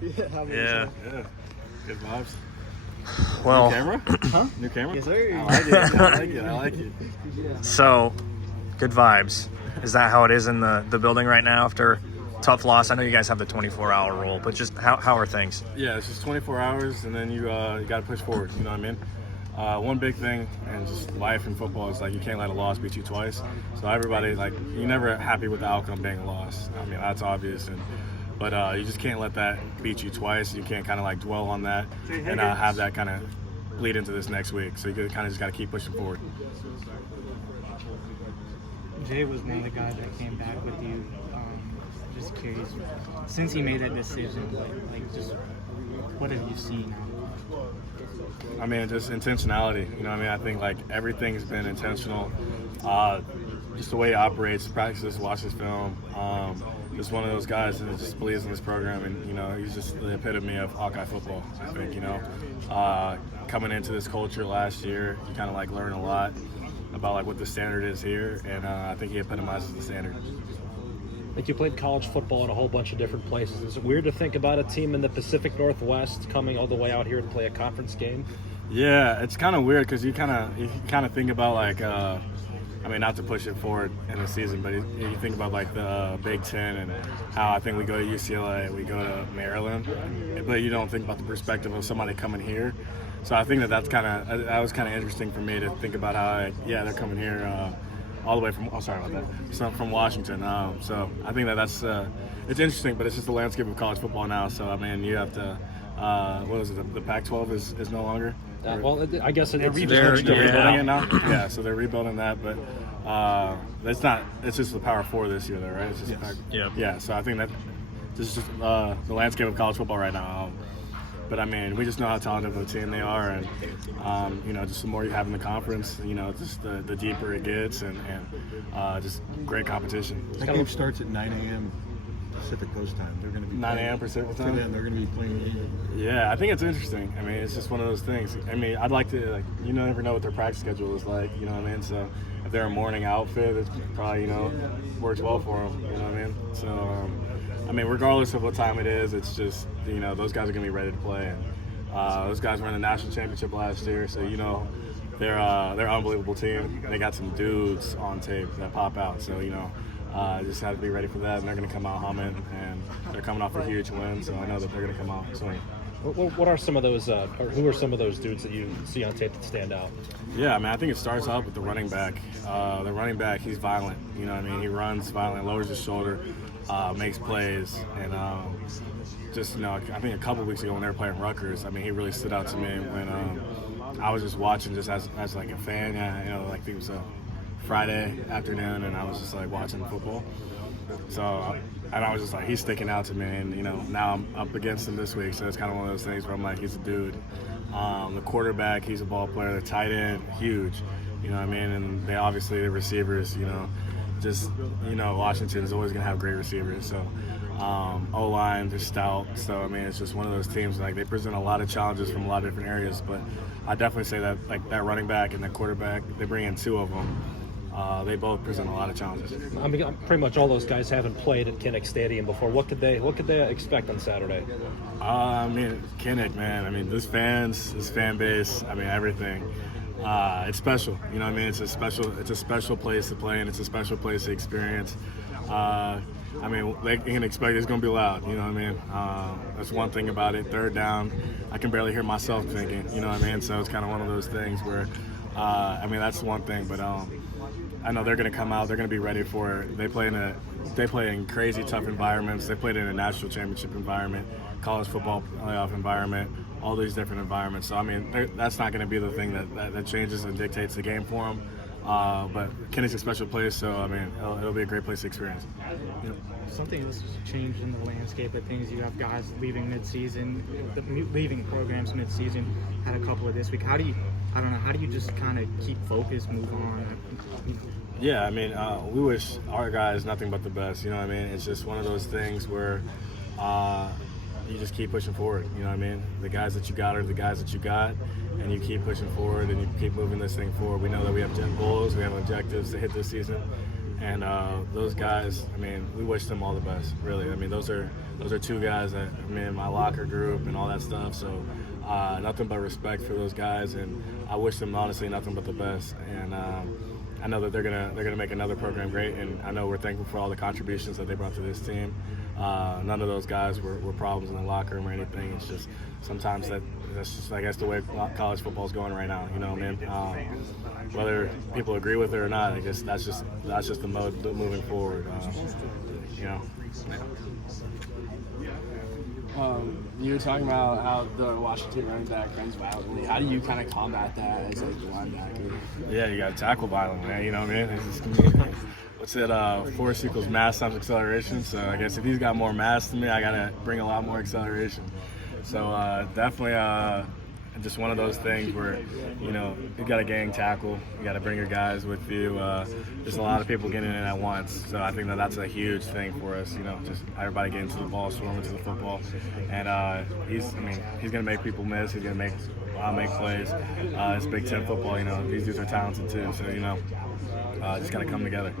Yeah. Good vibes. Well, New camera? Huh? New camera? Yes, sir. I like it. so good vibes. Is that how it is in the building right now after tough loss? I know you guys have the 24-hour rule, but just how are things? Yeah, it's just 24 hours, and then you got to push forward. You know what I mean? One big thing, and just life in football is like you can't let a loss beat you twice. So everybody, like, you're never happy with the outcome being a loss. I mean, that's obvious, but you just can't let that beat you twice. You can't kind of like dwell on that and have that kind of bleed into this next week. So you kind of just got to keep pushing forward. Jay was one of the guys that came back with you. Just curious, since he made that decision, like just what have you seen? I mean, just intentionality. You know what I mean? I think like everything's been intentional. Just the way he operates, practices, watches film. Just one of those guys that just believes in this program, and you know, he's just the epitome of Hawkeye football. I think, you know, coming into this culture last year, you kind of like learn a lot about like what the standard is here, and I think he epitomizes the standard. Like, you played college football in a whole bunch of different places. Is it weird to think about a team in the Pacific Northwest coming all the way out here to play a conference game? Yeah, it's kind of weird because you kind of think about like, I mean, not to push it forward in the season, but you think about like the Big Ten and how I think we go to UCLA, we go to Maryland, but you don't think about the perspective of somebody coming here. So I think that was kind of interesting for me to think about how they're coming here all the way from from Washington. So I think that's it's interesting, but it's just the landscape of college football now. So I mean, you have to what is it? The Pac-12 is no longer. Well, I guess they're rebuilding it now. Yeah, so they're rebuilding that, but it's not. It's just the Power 4 this year, though, right? It's just yeah. So I think that this is just the landscape of college football right now. But I mean, we just know how talented of a team they are, and you know, just the more you have in the conference, you know, just the deeper it gets, and just great competition. That game starts at 9 a.m. Pacific Coast time. They're going to be 9 a.m. Pacific time. They're going to be playing. Yeah, I think it's interesting. I mean, it's just one of those things. I mean, I'd like to, you never know what their practice schedule is like. You know what I mean? So if they're a morning outfit, it's probably works well for them. You know what I mean? So. I mean, regardless of what time it is, it's just, those guys are going to be ready to play. And those guys were in the national championship last year, so, they're an unbelievable team. They got some dudes on tape that pop out. So, just have to be ready for that. And they're going to come out humming, and they're coming off a huge win, so I know that they're going to come out swinging. What are some of those, or who are some of those dudes that you see on tape that stand out? Yeah, I mean, I think it starts off with the running back. The running back, he's violent. You know what I mean? He runs violent, lowers his shoulder. Makes plays, and I think a couple weeks ago when they were playing Rutgers, I mean, he really stood out to me when I was just watching, just as like a fan. Like it was a Friday afternoon, and I was just like watching football. So, and I was just like, he's sticking out to me, and now I'm up against him this week, so it's kind of one of those things where I'm like, he's a dude. The quarterback, he's a ball player. The tight end, huge. You know what I mean? And they obviously the receivers, Washington is always going to have great receivers. So O-line, they're stout. So, I mean, it's just one of those teams, like, they present a lot of challenges from a lot of different areas. But I definitely say that, like, that running back and that quarterback, they bring in two of them. They both present a lot of challenges. I mean, pretty much all those guys haven't played at Kinnick Stadium before. What could they expect on Saturday? I mean, Kinnick, man. I mean, this fan base, I mean, everything. It's special, you know what I mean? It's a special place to play, and it's a special place to experience. I mean, they can expect it's going to be loud, you know what I mean? That's one thing about it. Third down, I can barely hear myself thinking, you know what I mean? So it's kind of one of those things where, I mean, that's one thing, but I know they're going to come out. They're going to be ready for it. They play in crazy tough environments. They played in a national championship environment, college football playoff environment, all these different environments. So, I mean, that's not going to be the thing that changes and dictates the game for them. But Kinnick's a special place, so, I mean, it'll be a great place to experience. Yep. Something that's changed in the landscape of things. You have guys leaving mid-season, leaving programs mid-season. Had a couple of this week. How do you just kind of keep focused, move on? Yeah, I mean, we wish our guys nothing but the best. You know what I mean? It's just one of those things where you just keep pushing forward. You know what I mean? The guys that you got are the guys that you got, and you keep pushing forward and you keep moving this thing forward. We know that we have goals, we have objectives to hit this season, And those guys, I mean, we wish them all the best, really. I mean, those are two guys that I mean, my locker group and all that stuff. So nothing but respect for those guys, and I wish them honestly nothing but the best. And I know that they're gonna make another program great, and I know we're thankful for all the contributions that they brought to this team. None of those guys were problems in the locker room or anything. It's just sometimes that's just, I guess, the way college football is going right now. You know what I mean? Whether people agree with it or not, I guess that's just the mode moving forward. You know. You were talking about how the Washington running back runs violently. How do you kind of combat that as like the linebacker? Yeah, you got to tackle violently, man. You know what I mean? It's what's it? Force equals mass times acceleration. So I guess if he's got more mass than me, I got to bring a lot more acceleration. So definitely just one of those things where, you know, you got to gang tackle. You got to bring your guys with you. There's a lot of people getting in at once. So I think that's a huge thing for us, you know, just everybody getting to the ball, swarming to the football. And he's going to make people miss. He's going to make plays. It's Big Ten football, you know. These dudes are talented too. So, you know, just got to come together.